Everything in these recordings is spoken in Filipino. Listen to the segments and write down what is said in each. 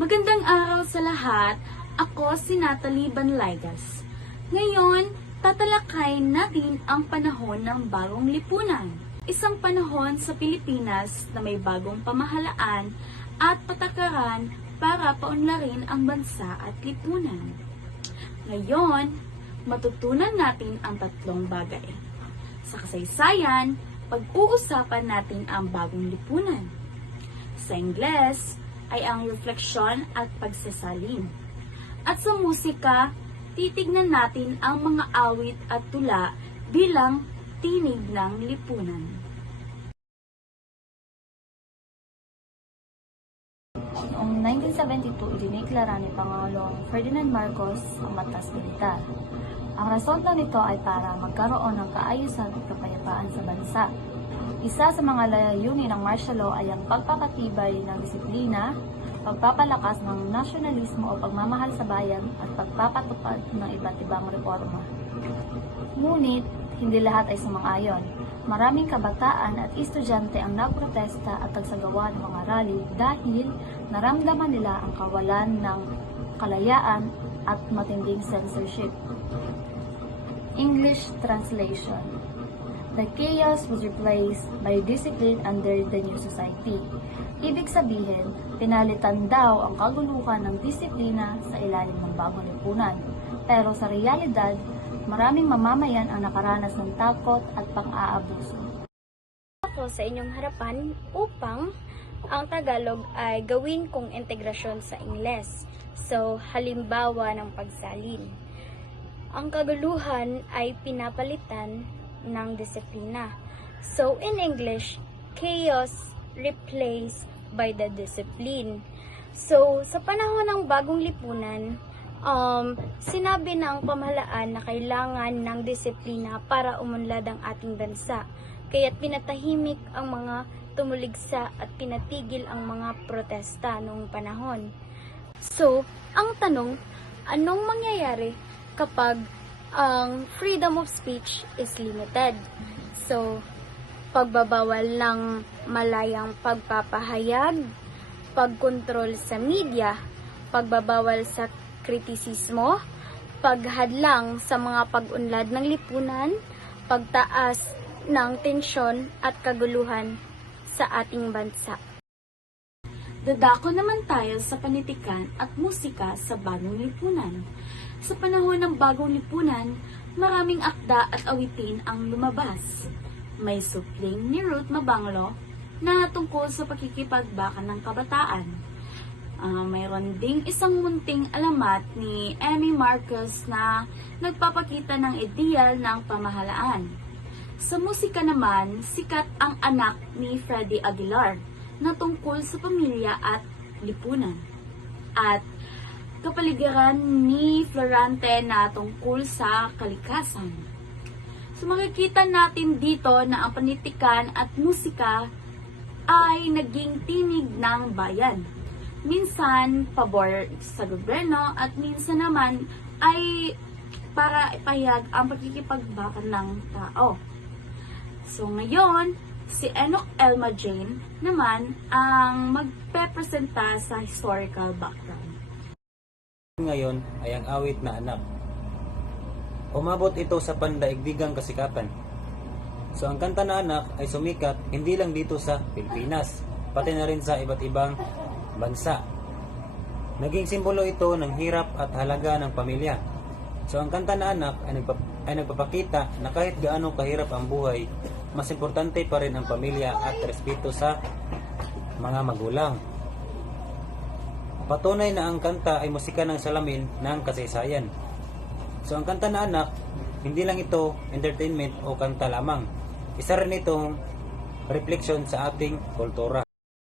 Magandang araw sa lahat. Ako si Natalie Banlaygas. Ngayon, tatalakayin natin ang panahon ng bagong lipunan. Isang panahon sa Pilipinas na may bagong pamahalaan at patakaran para paunlarin ang bansa at lipunan. Ngayon, matutunan natin ang tatlong bagay. Sa kasaysayan, pag-uusapan natin ang bagong lipunan. Sa Ingles ay ang refleksyon at pagsasalin. At sa musika, titignan natin ang mga awit at tula bilang tinig ng lipunan. Noong 1972, idiniklara ni Pangulong Ferdinand Marcos ang batas militar. Ang rason daw nito ay para magkaroon ng kaayusan at kapayapaan sa bansa. Isa sa mga layunin ng martial law ay ang pagpapatibay ng disiplina, pagpapalakas ng nasyonalismo o pagmamahal sa bayan at pagpapatupad ng iba't ibang reforma. Ngunit, hindi lahat ay sumang-ayon. Maraming kabataan at estudyante ang nagprotesta at nagsagawa ng mga rally dahil naramdaman nila ang kawalan ng kalayaan at matinding censorship. English translation The chaos was replaced by discipline under the new society. Ibig sabihin, pinalitan daw ang kaguluhan ng disiplina sa ilalim ng bagong lipunan. Pero sa realidad, maraming mamamayan ang nakaranas ng takot at pang-aabuso. ako sa inyong harapan upang ang Tagalog ay gawin kong integrasyon sa Ingles. So, halimbawa ng pagsalin. Ang kaguluhan ay pinapalitan ng disiplina. So, in English, chaos replaced by the discipline. So, sa panahon ng bagong lipunan, um, sinabi ng pamahalaan na kailangan ng disiplina para umunlad ang ating bansa. Kaya't pinatahimik ang mga tumuligsa at pinatigil ang mga protesta noong panahon. So, ang tanong, anong mangyayari kapag ang freedom of speech is limited? So, pagbabawal ng malayang pagpapahayag, pagkontrol sa media, pagbabawal sa kritisismo, paghadlang sa mga pag-unlad ng lipunan, pagtaas ng tensyon at kaguluhan sa ating bansa. Dadako naman tayo sa panitikan at musika sa bagong lipunan. Sa panahon ng bagong lipunan, maraming akda at awitin ang lumabas. May supling ni Ruth Mabanglo na tungkol sa pakikipagbakan ng kabataan. Ah, mayroon ding isang munting alamat ni Emmy Marcos na nagpapakita ng ideal ng pamahalaan. Sa musika naman, sikat ang anak ni Freddie Aguilar na tungkol sa pamilya at lipunan. At kapaligiran ni Florante na tungkol sa kalikasan. So makikita natin dito na ang panitikan at musika ay naging tinig ng bayan. Minsan pabor sa gobyerno at minsan naman ay para ipahayag ang pagkikipagbakan ng tao. So ngayon, si Enoch Elma Jane naman ang magpepresenta sa historical background. Ngayon ay ang awit na anak. Umabot ito sa pandaigdigang kasikatan. So ang kanta na anak ay sumikat hindi lang dito sa Pilipinas, pati na rin sa iba't ibang bansa. Naging simbolo ito ng hirap at halaga ng pamilya. So ang kanta na anak ay, nagpa- ay nagpapakita na kahit gaano kahirap ang buhay, mas importante pa rin ang pamilya at respeto sa mga magulang. Patunay na ang kanta ay musika ng salamin ng kasaysayan. So ang kanta na anak, hindi lang ito entertainment o kanta lamang. Isa rin itong refleksyon sa ating kultura.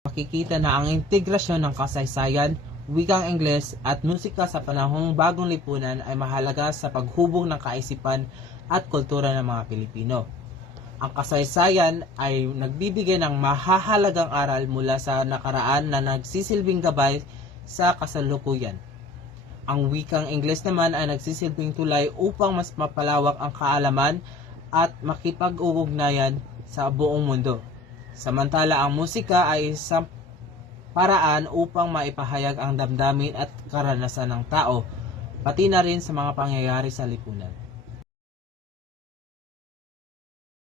makikita na ang integrasyon ng kasaysayan, wikang Ingles at musika sa panahong bagong lipunan ay mahalaga sa paghubog ng kaisipan at kultura ng mga Pilipino. Ang kasaysayan ay nagbibigay ng mahahalagang aral mula sa nakaraan na nagsisilbing gabay sa kasalukuyan. Ang wikang Ingles naman ay nagsisilbing tulay upang mas mapalawak ang kaalaman at makipag-ugugnayan sa buong mundo. Samantala ang musika ay isang paraan upang maipahayag ang damdamin at karanasan ng tao, pati na rin sa mga pangyayari sa lipunan.